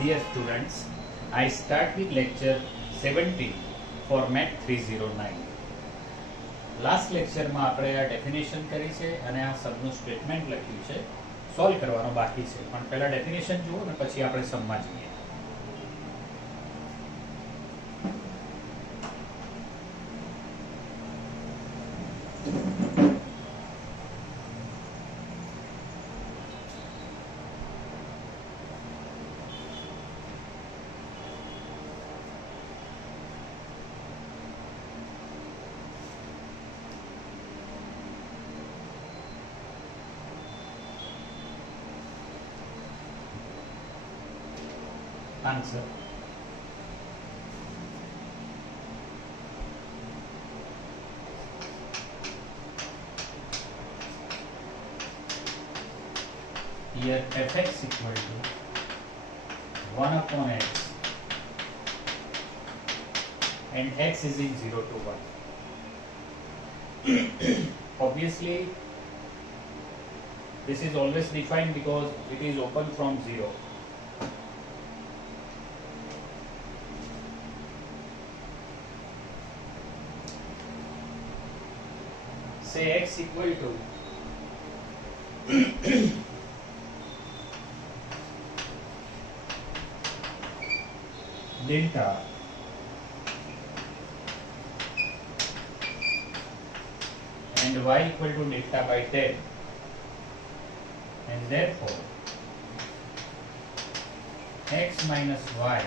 Dear students, I start with lecture 17 format 309. લાસ્ટ લેક્ચરમાં આપણે આ ડેફિનેશન કરી છે અને આ સબનું સ્ટેટમેન્ટ લખ્યું છે, સોલ્વ કરવાનો બાકી છે. પણ પહેલા ડેફિનેશન જુઓ અને પછી આપણે સમમાં જઈએ. Answer. Here fx equal to 1 upon x and x is in 0 to 1. Obviously this is always defined because it is open from 0. Say x equal to delta and y equal to delta by 10, and therefore x minus y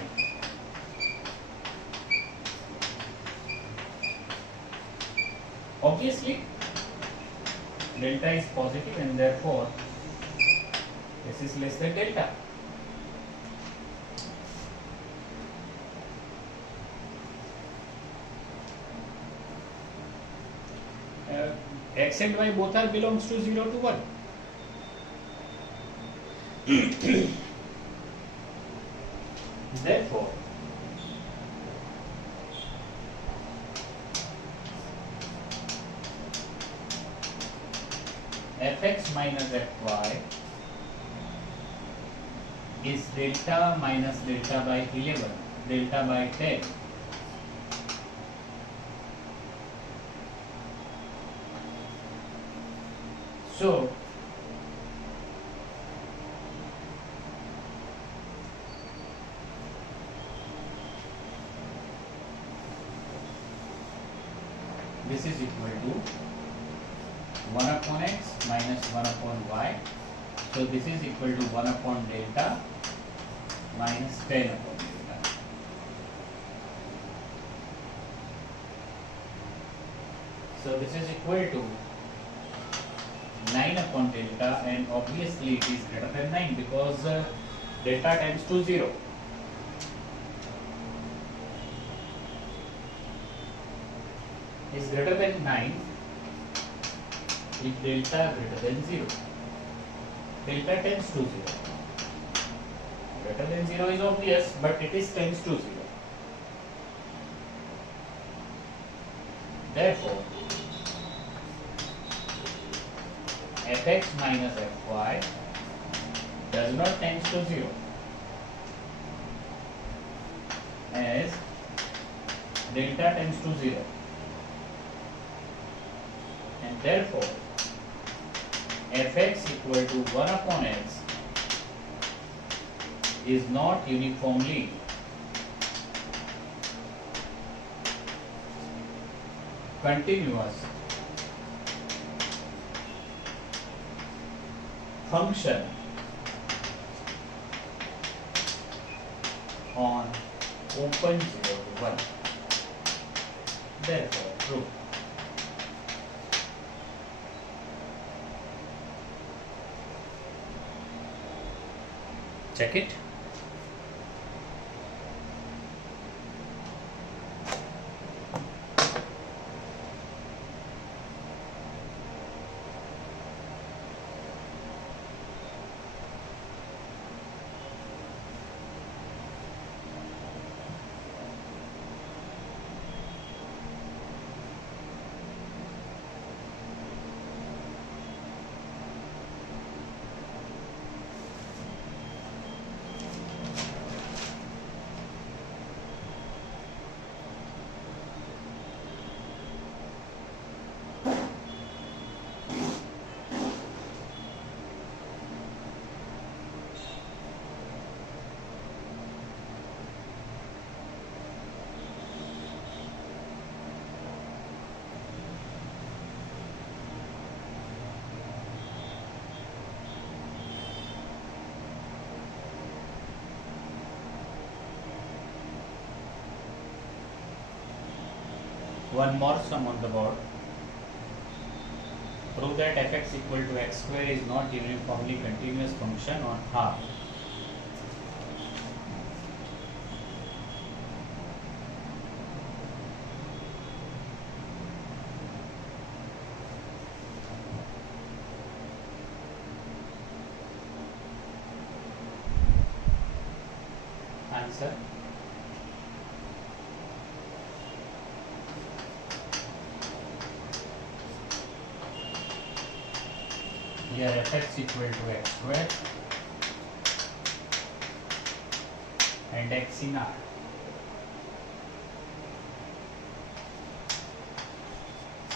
obviously delta is positive and therefore this is less than delta. X and y both are belongs to 0 to 1. Therefore fx minus fy is delta minus delta by 11, delta by 10. So this is equal to 1 upon x minus 1 upon y. So this is equal to 1 upon delta minus 10 upon delta. So this is equal to 9 upon delta, and obviously it is greater than 9 because delta tends to 0. Is greater than 9 if delta greater than 0. Delta tends to 0. Greater than 0 is obvious, but it is tends to 0. Therefore fx minus fy does not tends to 0, as delta tends to 0, and therefore fx equal to 1 upon x is not uniformly continuous function on open 0 to 1. Therefore true. Check it. One more sum on the board. Prove that fx equal to x square is not uniformly continuous function on half. Answer. Here fx equal to x square and x in R.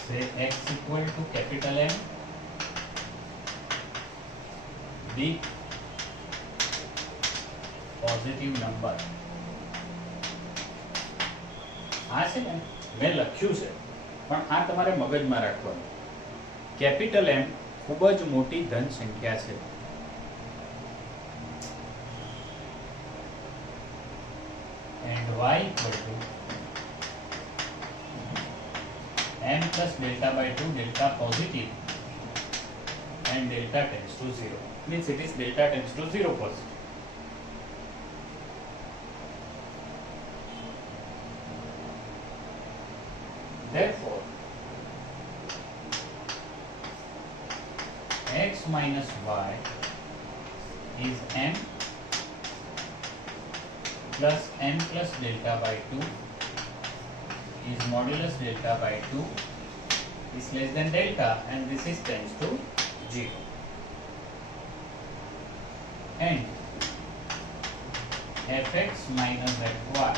Say x equal to capital M, big positive number. આ છે ને મેં લખ્યું છે પણ આ તમારે મગજમાં રાખવાનું. કેપિટલ M ખૂબ જ મોટી ધન સંખ્યા છે. and y equal to m plus delta by 2, delta positive and delta tends to 0. Means it is delta tends to 0 positive. Therefore, x minus y is m plus m plus delta by 2 is modulus delta by 2 is less than delta, and this is tends to 0. And fx minus fy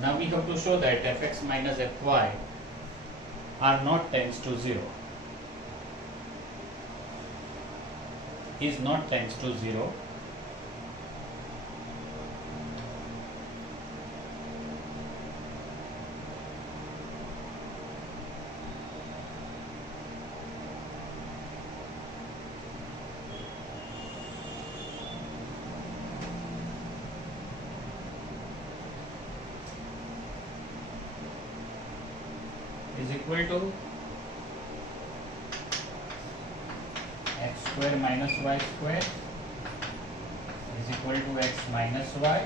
now we have to show that fx minus fy are not tends to 0. Is not tends to 0. Is equal to x square minus y square is equal to x minus y,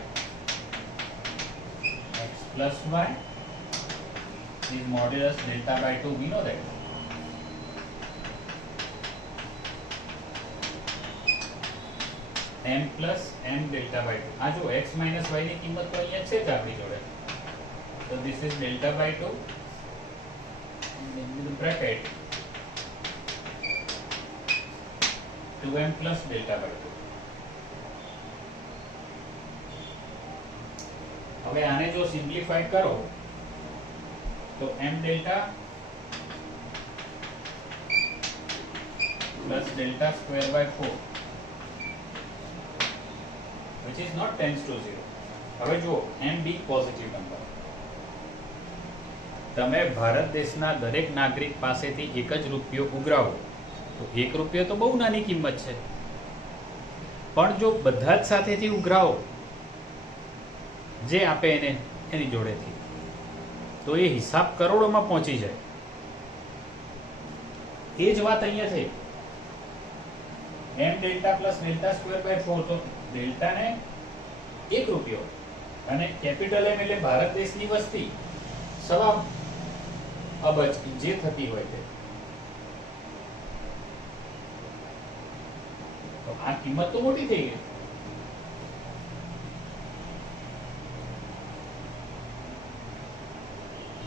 x plus y is modulus delta by 2. We know that. m plus m delta by 2. આ જો x minus y ની કિંમત તો અહીંયા છે જ આપણી જોડે. So this is delta by 2 and in the bracket 2m plus delta by 2. હવે આને જો સિમ્પ્લિફાઈ કરો તો m delta plus delta square by 4 which is not tends to 0. હવે જુઓ m big positive number. તમે ભારત દેશના દરેક નાગરિક પાસેથી 1 જ રૂપિયો ઉઘરાવો તો 1 રૂપિયો તો બહુ નાની કિંમત છે, પણ જો બધા જ સાથેથી ઉઘરાવો જે આપે એને એની જોડેથી તો એ હિસાબ કરોડોમાં પહોંચી જાય. એ જ વાત અહીંયા થઈ. m delta plus delta square by 4 તો ડેલ્ટાને 1 રૂપિયો અને કેપિટલ M એટલે ભારત દેશની વસ્તી સવા અબજ જે થતી હોય તે, તો આ કિંમત તો મોટી થઈ ગઈ.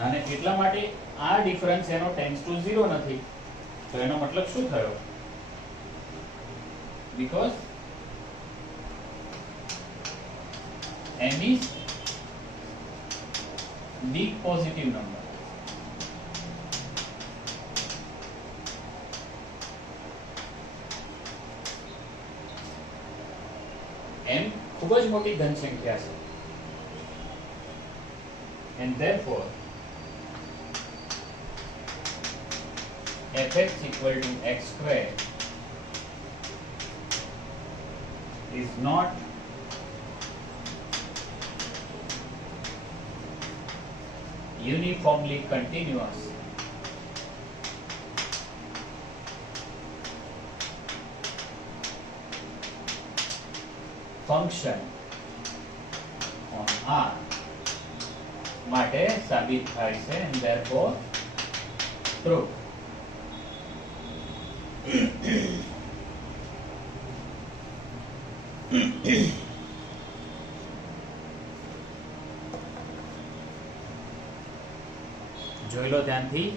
અને એટલા માટે આ ડિફરન્સ એનો ટેન્ડ્સ ટુ 0 નથી. તો એનો મતલબ શું થયો? Because m is big positive number. m ખૂબ જ મોટી ધન સંખ્યા છે. and therefore fx equal to x square is not uniformly continuous function on R માટે સાબિત થાય છે and therefore true. જોઈ લો ધ્યાનથી.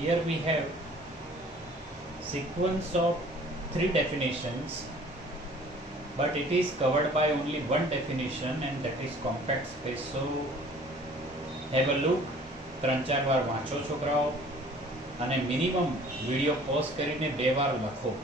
Here we have sequence of 3 definitions, but it is covered by only one definition and that is compact space. So have a look, 3-4 વાર વાંચો છોકરાઓ અને મિનિમમ વિડિયો પોઝ કરીને 2 વાર લખો.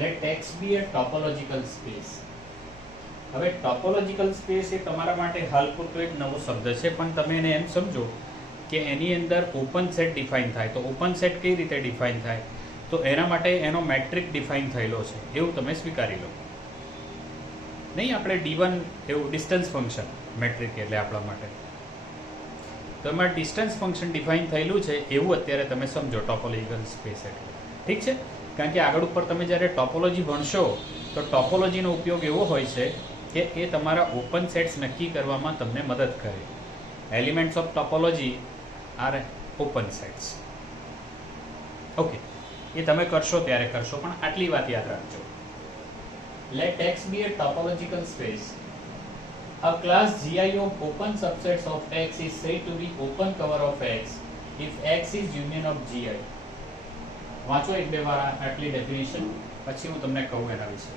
Let X be a topological space. હવે topological space એ તમારા માટે હાલ પૂરતો એક નવો શબ્દ છે, પણ તમે એને એમ સમજો કે એની અંદર ઓપન સેટ ડિફાઇન થાય. તો ઓપન સેટ કઈ રીતે ડિફાઇન થાય? તો એના માટે એનો મેટ્રિક ડિફાઇન થયેલો છે એવું તમે સ્વીકારી લો. નહીં, આપણે D1 એવું ડિસ્ટન્સ ફંક્શન મેટ્રિક એટલે આપણા માટે. તો એમાં ડિસ્ટન્સ ફંક્શન ડિફાઇન થયેલું છે એવું અત્યારે તમે સમજો ટોપોલોજીકલ સ્પેસ એટલે. ઠીક છે? કારણ કે આગળ ઉપર તમે જ્યારે ટોપોલોજી ભણશો તો ટોપોલોજીનો ઉપયોગ એવો હોય છે કે એ તમારા ઓપન સેટ્સ નક્કી કરવામાં તમને મદદ કરે. Elements of topology are open sets. Okay, એ તમે કરશો ત્યારે કરશો, પણ આટલી વાત યાદ રાખજો. Let X be a topological space. A class GI of open subsets of X is said to be open cover of X if X is union of GI. વાંચો 1-2 વાર આટલી ડેફિનેશન, પછી હું તમને કહું એના વિશે.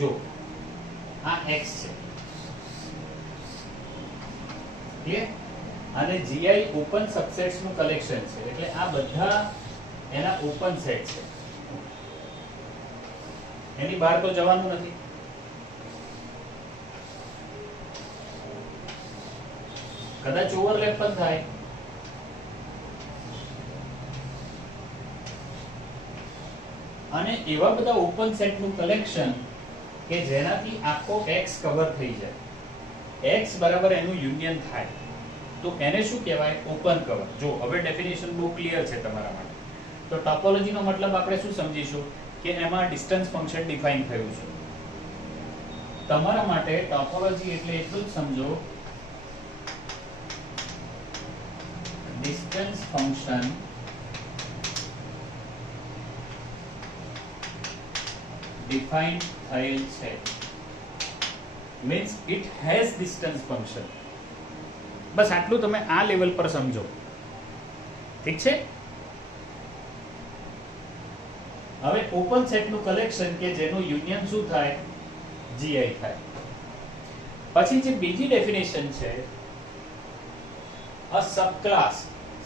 જો આ X છે, ક્લિયર? અને GI ઓપન સબસેટ્સ નું કલેક્શન છે, એટલે આ બધા એના ઓપન સેટ છે. એની બહાર તો જવાનું નથી. કદાચ ઓવરલેપ પણ થાય. અને એવા બધા ઓપન સેટ નું કલેક્શન કે જેનાથી આખો X કવર થઈ જાય, X બરાબર એનું યુનિયન થાય, તો એને શું કહેવાય? Open cover. જો હવે ડેફિનેશન બહુ ક્લિયર છે તમારા માટે. તો ટોપોલોજીનો મતલબ આપણે શું સમજીશું કે એમાં ડિસ્ટન્સ ફંક્શન ડિફાઇન થયું છે. તમારા માટે ટોપોલોજી એટલે એટલું જ સમજો, ડિસ્ટન્સ ફંક્શન defined થયેલ છે means it has distance function. બસ આટલું તમે આ લેવલ પર સમજો. ઠીક છે. હવે ઓપન સેટનું કલેક્શન કે જેનું યુનિયન શું થાય, GI થાય. પછી જે બીજી ડેફિનેશન છે અ સબક્લાસ.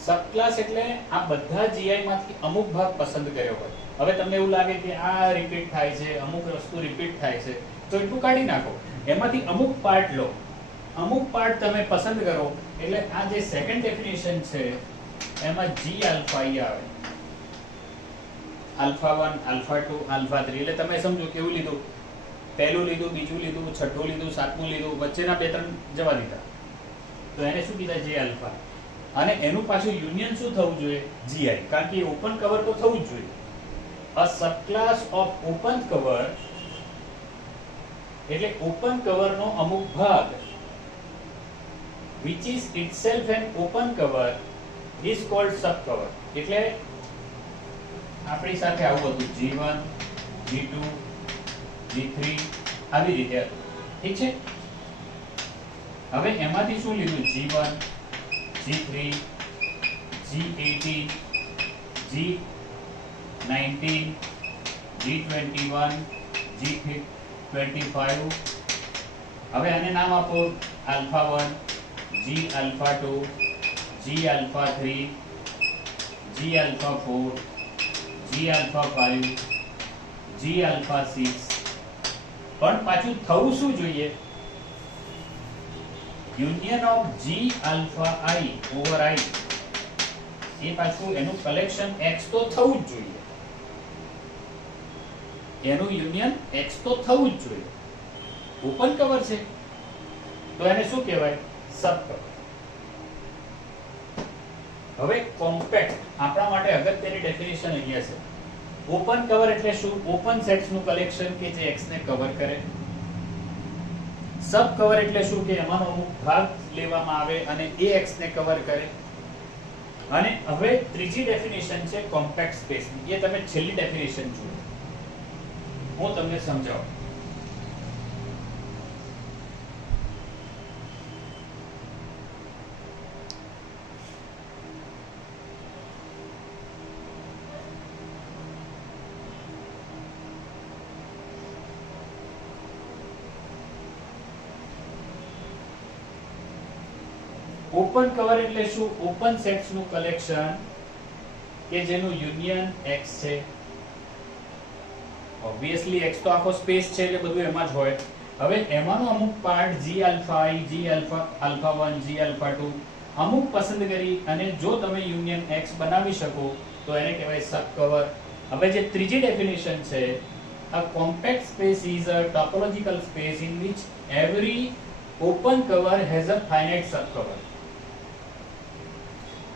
સબક્લાસ એટલે આ બધા GI માંથી અમુક ભાગ પસંદ કર્યો હોય. હવે તમને એવું લાગે કે આ રિપીટ થાય છે, અમુક વસ્તુ રિપીટ થાય છે, તો એટલું કાઢી નાખો. એમાંથી અમુક પાર્ટ લો, અમુક પાર્ટ તમે પસંદ કરો એટલે આ જે સેકન્ડ ડેફિનેશન છે એમાં G આલ્ફા આવે. આલ્ફા 1, આલ્ફા 2, આલ્ફા 3 એટલે તમે સમજો કેવું લીધું, પહેલું લીધું, બીજું લીધું, છઠ્ઠું લીધું, સાતમું લીધું, વચ્ચેના બે ત્રણ જવા દીધા, તો એને શું કીધા, J આલ્ફા. અને એનું પાછું યુનિયન શું થવું જોઈએ, GI, કારણ કે ઓપન કવર તો થવું જ જોઈએ. અ સબક્લાસ ઓફ ઓપન કવર એટલે ઓપન કવર નો અમુક ભાગ which is itself an open cover is called subcover. એટલે આપણી સાથે આવું હતું G1, G2, G3 આવી રીતે હતું. ઠીક છે. હવે એમાંથી શું લીધું, G1, G3, G18, G19, G21, G25. હવે આને નામ આપો આલ્ફા 1, G alpha 2, G alpha 3, G alpha 4, G alpha 5, G alpha 6. પણ પાછું થવું શું જોઈએ, union of G alpha I over I. એ પાછું એનું કલેક્શન X તો થવું જ જોઈએ, એનું યુનિયન X તો થવું જ જોઈએ. ઓપન કવર છે તો એને શું કહેવાય, સબકવર. હવે કોમ્પેક્ટ આપણા માટે અગત્યની ડેફિનેશન અહીંયા છે. ઓપન કવર એટલે શું, ઓપન સેટ્સ નું કલેક્શન કે જે X ને કવર કરે. સબ કવર એટલે શું કે એમાંનો અમુક ભાગ લેવામાં આવે અને એ X ને કવર કરે. અને હવે ત્રીજી ડેફિનેશન છે કોમ્પેક્ટ સ્પેસ ની. એ તમે છેલ્લી ડેફિનેશન જુઓ, હું તમને સમજાવું. ઓપન કવર એટલે શું, ઓપન સેટ્સ નું કલેક્શન કે જેનું યુનિયન X છે. ઓબ્વિયસલી X તો આખો સ્પેસ છે એટલે બધું એમાં જ હોય. હવે એમાંનો અમુક part G alpha I, G alpha 1, G alpha 2 અમુક પસંદ કરી અને જો તમે યુનિયન X બનાવી શકો તો એને કહેવાય સબ કવર. હવે જે ત્રીજી ડેફિનેશન છે, a compact space is a topological space in which every open cover has a finite subcover.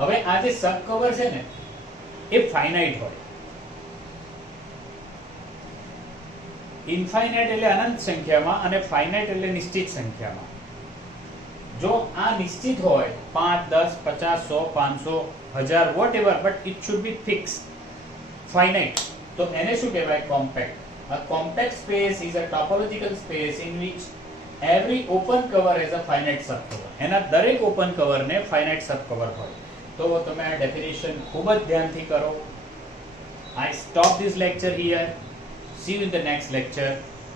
હવે આ જે સબ કવર છે ને એ ફાઇનાઇટ હોય. ઇન્ફાઇનાઇટ એટલે અનંત સંખ્યામાં અને ફાઇનાઇટ એટલે નિશ્ચિત સંખ્યામાં. જો આ નિશ્ચિત હોય 5, 10, 50, 100, 500, 1000 whatever, but it should be fixed, finite, તો એને શું કહેવાય, compact. A compact space is a topological space in which every open cover has a finite subcover. એના દરેક ઓપન કવરને ફાઇનાઇટ સબકવર હોય. તો તમે આ ડેફિનેશન ખૂબ જ ધ્યાનથી કરો. I stop this lecture here. See you in the next lecture.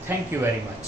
Thank you very much.